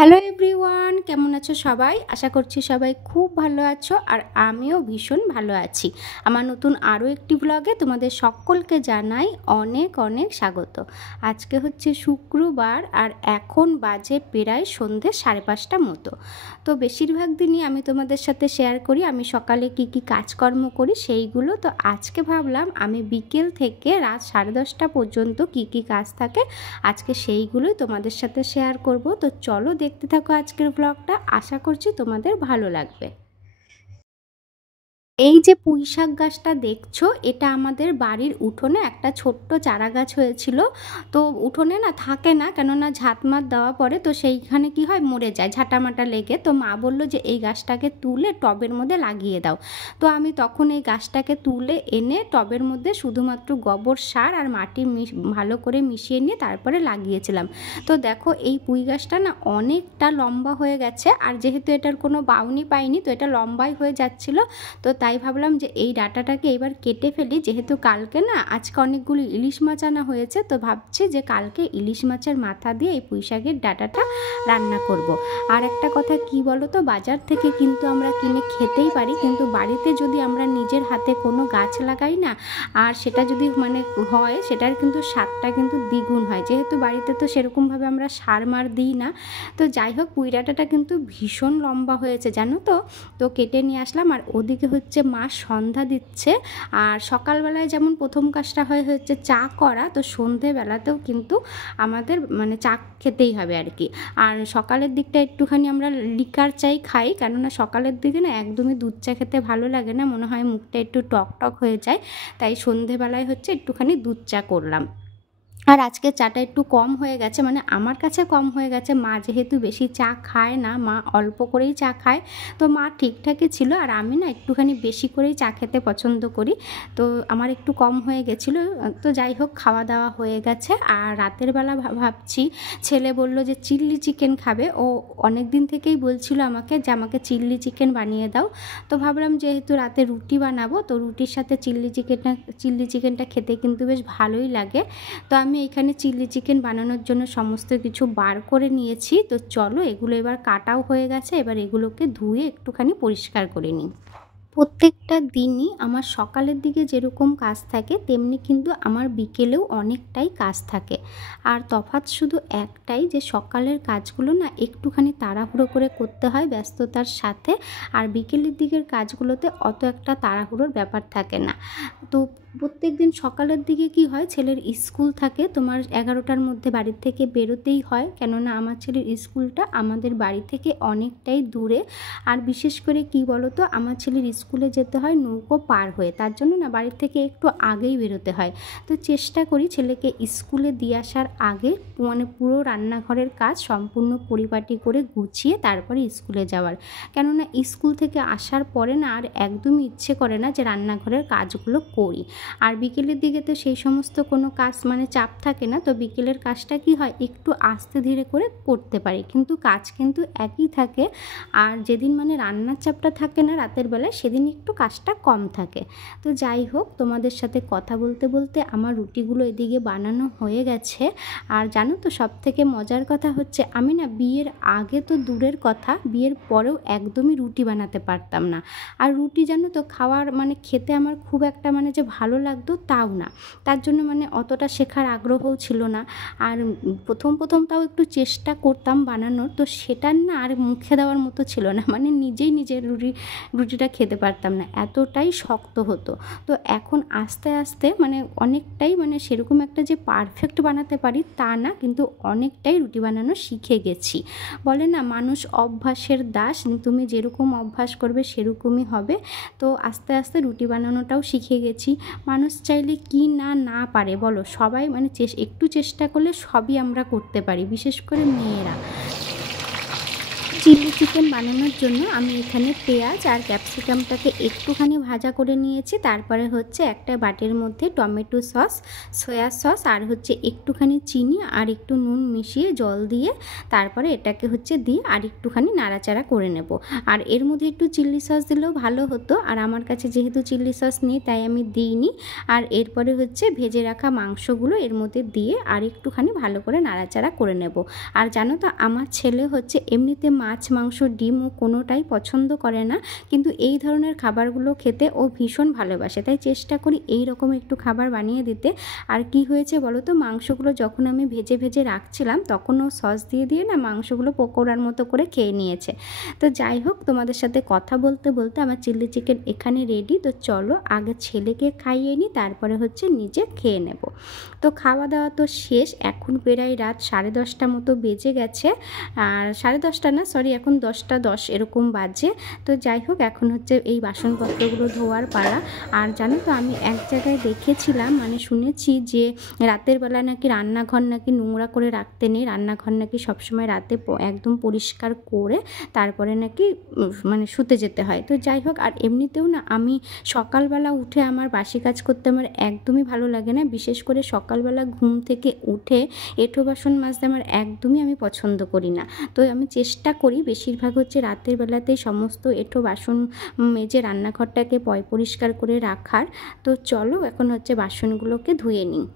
Hello everyone, কেমন আছো সবাই? আশা করছি সবাই খুব ভালো আছো আর আমিও ভীষণ ভালো আছি। আমার নতুন আরও একটি ব্লগে তোমাদের সকলকে জানাই অনেক অনেক স্বাগত। আজকে হচ্ছে শুক্রবার আর এখন বাজে প্রায় সন্ধ্যে 5:30 মতো। তো বেশিরভাগ দিনই আমি তোমাদের সাথে শেয়ার করি আমি সকালে কি কি কাজকর্ম করি সেইগুলো। তো আজকে ভাবলাম আমি বিকেল থেকে রাত 10:30 পর্যন্ত কি কি কাজ থাকে আজকে সেইগুলোই তোমাদের সাথে শেয়ার করব। তো চলো দেখতে থাকো আজকের ব্লগটা, আশা করছি তোমাদের ভালো লাগবে। এই যে পুঁই শাক গাছটা দেখছো, এটা আমাদের বাড়ির উঠোনে একটা ছোট্ট চারা গাছ হয়েছিল। তো উঠোনে না থাকে না, কেননা ঝাঁটমাত দেওয়া পরে তো সেইখানে কি হয়, মরে যায় ঝাঁটামাটা লেগে। তো মা বললো যে এই গাছটাকে তুলে টবের মধ্যে লাগিয়ে দাও। তো আমি তখন এই গাছটাকে তুলে এনে টবের মধ্যে শুধুমাত্র গোবর সার আর মাটি ভালো করে মিশিয়ে নিয়ে তারপরে লাগিয়েছিলাম। তো দেখো এই পুঁই গাছটা না অনেকটা লম্বা হয়ে গেছে, আর যেহেতু এটার কোনো বাউনি পাইনি তো এটা লম্বাই হয়ে যাচ্ছিলো। তো তাই ভাবলাম যে এই ডাঁটাটাকে এবার কেটে ফেলি, যেহেতু কালকে না আজকে অনেকগুলো ইলিশ মাছ আনা হয়েছে। তো ভাবছি যে কালকে ইলিশ মাছের মাথা দিয়ে এই পুঁই শাকের ডাঁটাটা রান্না করব। আর একটা কথা কি বলো তো, বাজার থেকে কিন্তু আমরা কিনে খেতেই পারি, কিন্তু বাড়িতে যদি আমরা নিজের হাতে কোনো গাছ লাগাই না, আর সেটা যদি হয়, সেটার কিন্তু স্বাদটা কিন্তু দ্বিগুণ হয়। যেহেতু বাড়িতে তো সেরকমভাবে আমরা সার মার দিই না। তো যাই হোক, পুঁই ডাঁটাটা কিন্তু ভীষণ লম্বা হয়েছে জানো তো। তো কেটে নিয়ে আসলাম, আর ওদিকে হচ্ছে মা সন্ধ্যা দিচ্ছে। আর সকালবেলায় যেমন প্রথম কাজটা হচ্ছে চা করা, তো সন্ধেবেলাতেও কিন্তু আমাদের চা খেতেই হবে আর কি। আর সকালের দিকটা একটুখানি আমরা লিকার চাই খাই, কেননা সকালের দিকে না একদমই দুধ চা খেতে ভালো লাগে না, মনে হয় মুখটা একটু টক টক হয়ে যায়। তাই সন্ধেবেলায় হচ্ছে একটুখানি দুধ চা করলাম। আর আজকে চাটা একটু কম হয়ে গেছে, আমার কাছে কম হয়ে গেছে। মা যেহেতু বেশি চা খায় না, মা অল্প করেই চা খায়। তো মা ঠিকঠাকই ছিল, আর আমি না একটুখানি বেশি করেই চা খেতে পছন্দ করি। তো আমার একটু কম হয়ে গেছিলো। তো যাই হোক, খাওয়া দাওয়া হয়ে গেছে। আর রাতের বেলা ভাবছি, ছেলে বলল যে চিল্লি চিকেন খাবে। ও অনেক দিন থেকেই বলছিল আমাকে যে আমাকে চিল্লি চিকেন বানিয়ে দাও। তো ভাবলাম যেহেতু রাতে রুটি বানাবো, তো রুটির সাথে চিল্লি চিকেনটা খেতে কিন্তু বেশ ভালোই লাগে। তো আমি এখানে চিলি চিকেন বানানোর জন্য সমস্ত কিছু বার করে নিয়েছি। তো চলো, এগুলো এবার কাটাও হয়ে গেছে, এবার এগুলোকে ধুয়ে একটুখানি পরিষ্কার করে নিই। প্রত্যেকটা দিনই আমার সকালের দিকে যেরকম কাজ থাকে, তেমনি কিন্তু আমার বিকেলেও অনেকটাই কাজ থাকে। আর তফাৎ শুধু একটাই, যে সকালের কাজগুলো না একটুখানি তাড়াহুড়ো করে করতে হয় ব্যস্ততার সাথে, আর বিকেলের দিকের কাজগুলোতে অত একটা তাড়াহুড়োর ব্যাপার থাকে না। তো প্রত্যেক দিন সকালের দিকে কি হয়, ছেলের স্কুল থাকে তোমার 11টার মধ্যে বাড়ি থেকে বেরোতেই হয়, কেননা আমার ছেলের স্কুলটা আমাদের বাড়ি থেকে অনেকটাই দূরে। আর বিশেষ করে কি বলো তো, আমার ছেলের স্কুলে যেতে হয় নৌকো পার হয়ে, তার জন্য না বাড়ির থেকে একটু আগেই বেরোতে হয়। তো চেষ্টা করি ছেলেকে স্কুলে দিয়ে আসার আগে পুরো রান্নাঘরের কাজ সম্পূর্ণ পরিপাটি করে গুছিয়ে তারপরে স্কুলে যাওয়ার। কেননা স্কুল থেকে আসার পরে না আর একদমই ইচ্ছে করে না যে রান্নাঘরের কাজগুলো করি। আর বিকেলের দিকে তো সেই সমস্ত কোনো কাজ চাপ থাকে না। তো বিকেলের কাজটা কি হয়, একটু আস্তে ধীরে করে করতে পারি, কিন্তু কাজ কিন্তু একই থাকে। আর যেদিন রান্নার চাপটা থাকে না রাতের বেলায়, সেদিন একটু কাজটা কম থাকে। তো যাই হোক, তোমাদের সাথে কথা বলতে বলতে আমার রুটিগুলো এদিকে বানানো হয়ে গেছে। আর জানো তো, সব থেকে মজার কথা হচ্ছে, আমি না বিয়ের আগে তো দূরের কথা, বিয়ের পরেও একদমই রুটি বানাতে পারতাম না। আর রুটি জানো তো খাওয়ার খেতে আমার খুব একটা যে ভালো লাগতো তাও না। তার জন্য অতটা শেখার আগ্রহও ছিল না। আর প্রথম তাও একটু চেষ্টা করতাম বানানোর, তো সেটার না আর মুখে দেওয়ার মতো ছিল না। নিজেই নিজের রুটিটা খেতে পারতাম না, এতটাই শক্ত হতো। তো এখন আস্তে আস্তে অনেকটাই সেরকম একটা যে পারফেক্ট বানাতে পারি তা না, কিন্তু অনেকটাই রুটি বানানো শিখে গেছি। বলে না, মানুষ অভ্যাসের দাস, তুমি যেরকম অভ্যাস করবে সেরকমই হবে। তো আস্তে আস্তে রুটি বানানোটাও শিখে গেছি। মানুষ চাইলে কি না পারে বলো, সবাই একটু চেষ্টা করলে সবই আমরা করতে পারি, বিশেষ করে মেয়েরা। চিলি চিকেন বানানোর জন্য আমি এখানে পেঁয়াজ আর ক্যাপসিকামটাকে একটুখানি ভাজা করে নিয়েছি। তারপরে হচ্ছে একটা বাটির মধ্যে টমেটো সস, সয়া সস আর হচ্ছে একটুখানি চিনি আর একটু নুন মিশিয়ে জল দিয়ে তারপরে এটাকে হচ্ছে দিয়ে আর একটুখানি নাড়াচাড়া করে নেব। আর এর মধ্যে একটু চিলি সস দিলেও ভালো হতো, আর আমার কাছে যেহেতু চিলি সস নেই তাই আমি দিইনি। আর এরপরে হচ্ছে ভেজে রাখা মাংসগুলো এর মধ্যে দিয়ে আর একটুখানি ভালো করে নাড়াচাড়া করে নেব। আর জানো তো আমার ছেলে হচ্ছে এমনিতে মাছ, মাংস, ডিম ও কোনোটাই পছন্দ করে না, কিন্তু এই ধরনের খাবারগুলো খেতে ও ভীষণ ভালোবাসে, তাই চেষ্টা করি এই রকম একটু খাবার বানিয়ে দিতে। আর কি হয়েছে বলো তো, মাংসগুলো যখন আমি ভেজে ভেজে রাখছিলাম তখন ও সস দিয়ে দিয়ে না মাংসগুলো পকোড়ার মতো করে খেয়ে নিয়েছে। তো যাই হোক, তোমাদের সাথে কথা বলতে বলতে আমার চিলি চিকেন এখানে রেডি। তো চলো আগে ছেলেকে খাইয়ে নিই, তারপরে হচ্ছে নিজে খেয়ে নেব। তো খাওয়া দাওয়া তো শেষ, এখন প্রায় রাত 10:30 মতো বেজে গেছে। আর 10:30 না, সরি, এখন 10:10 এরকম বাজে। তো যাই হোক, এখন হচ্ছে এই বাসনপত্রগুলো ধোয়ার পালা। আর জানো তো, আমি এক জায়গায় দেখেছিলাম, মানে শুনেছি যে রাতের বেলা নাকি রান্নাঘর নাকি নোংরা করে রাখতে নেই, রান্নাঘর নাকি সবসময় রাতে একদম পরিষ্কার করে তারপরে নাকি মানে শুতে যেতে হয়। তো যাই হোক, আর এমনিতেও না আমি সকালবেলা উঠে আমার বাসি কাজ করতে আমার একদমই ভালো লাগে না, বিশেষ করে সকালবেলা ঘুম থেকে উঠে এঁঠো বাসন মাজতে আমার একদমই আমি পছন্দ করি না। তো আমি চেষ্টা করি বেশিরভাগ হচ্ছে রাতের বেলাতেই সমস্ত এঁঠো বাসন মেজে রান্নাঘরটাকে পরিষ্কার করে রাখার। তো চলো এখন হচ্ছে বাসনগুলোকে ধুয়ে নিই।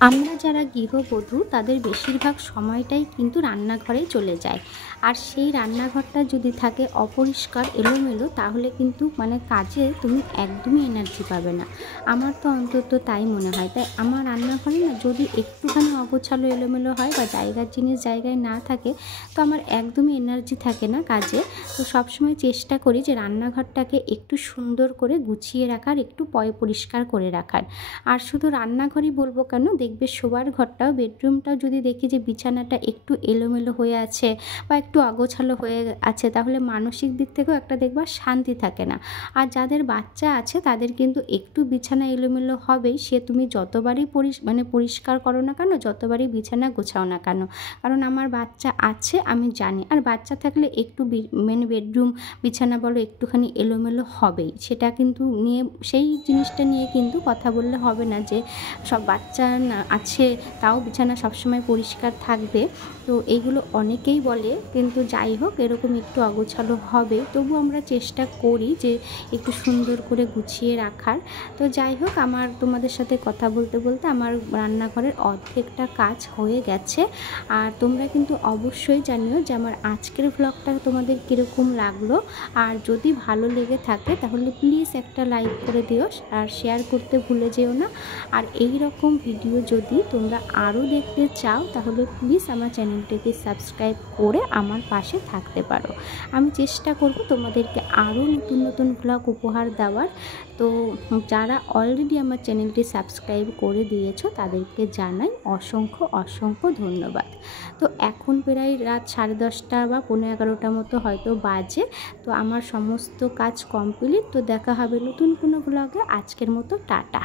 আমরা যারা গৃহবধূ তাদের বেশিরভাগ সময়টাই কিন্তু রান্নাঘরেই চলে যায়, আর সেই রান্নাঘরটা যদি থাকে অপরিষ্কার, এলোমেলো, তাহলে কিন্তু মানে কাজে তুমি একদমই এনার্জি পাবে না। আমার তো অন্তত তাই মনে হয়। তাই আমার রান্নাঘরে না যদি একটুখানি অগোছালো, এলোমেলো হয় বা জায়গার জিনিস জায়গায় না থাকে, তো আমার একদমই এনার্জি থাকে না কাজে। তো সবসময় চেষ্টা করি যে রান্নাঘরটাকে একটু সুন্দর করে গুছিয়ে রাখার, একটু পরিষ্কার করে রাখার। আর শুধু রান্নাঘরই বলবো কেন, দেখবে শোবার ঘরটাও, বেডরুমটাও যদি দেখি যে বিছানাটা একটু এলোমেলো হয়ে আছে বা একটু অগোছালো হয়ে আছে, তাহলে মানসিক দিক থেকেও একটা দেখবা শান্তি থাকে না। আর যাদের বাচ্চা আছে তাদের কিন্তু একটু বিছানা এলোমেলো হবেই, সে তুমি যতবারই পরিষ্কার করো না কেন, যতবারই বিছানা গোছাও না কেন, কারণ আমার বাচ্চা আছে আমি জানি। আর বাচ্চা থাকলে একটু মানে বেডরুম বিছানা বলো একটুখানি এলোমেলো হবেই, সেটা কিন্তু নিয়ে, সেই জিনিসটা নিয়ে কিন্তু কথা বললে হবে না যে সব বাচ্চা আছে তাও বিছানা সবসময় পরিষ্কার থাকবে। তো এইগুলো অনেকেই বলে, কিন্তু যাই হোক এরকম একটু অগোছালো হবে, তবু আমরা চেষ্টা করি যে একটু সুন্দর করে গুছিয়ে রাখার। তো যাই হোক, আমার তোমাদের সাথে কথা বলতে বলতে আমার রান্নাঘরের অর্ধেকটা কাজ হয়ে গেছে। আর তোমরা কিন্তু অবশ্যই জানিও যে আমার আজকের ভ্লগটা তোমাদের কীরকম লাগলো। আর যদি ভালো লেগে থাকে তাহলে প্লিজ একটা লাইক করে দিও, আর শেয়ার করতে ভুলে যেও না। আর এই রকম ভিডিও যদি তোমরা আরও দেখতে চাও তাহলে প্লিজ আমার চ্যানেলটিকে সাবস্ক্রাইব করে আমার পাশে থাকতে পারো। আমি চেষ্টা করব তোমাদেরকে আরও নতুন নতুন ভ্লগ উপহার দেওয়ার। তো যারা অলরেডি আমার চ্যানেলটি সাবস্ক্রাইব করে দিয়েছো তাদেরকে জানাই অসংখ্য অসংখ্য ধন্যবাদ। তো এখন প্রায় রাত 10:30 বা 11:15 মতো হয়তো বাজে। তো আমার সমস্ত কাজ কমপ্লিট। তো দেখা হবে নতুন কোনো ভ্লগে। আজকের মতো টাটা।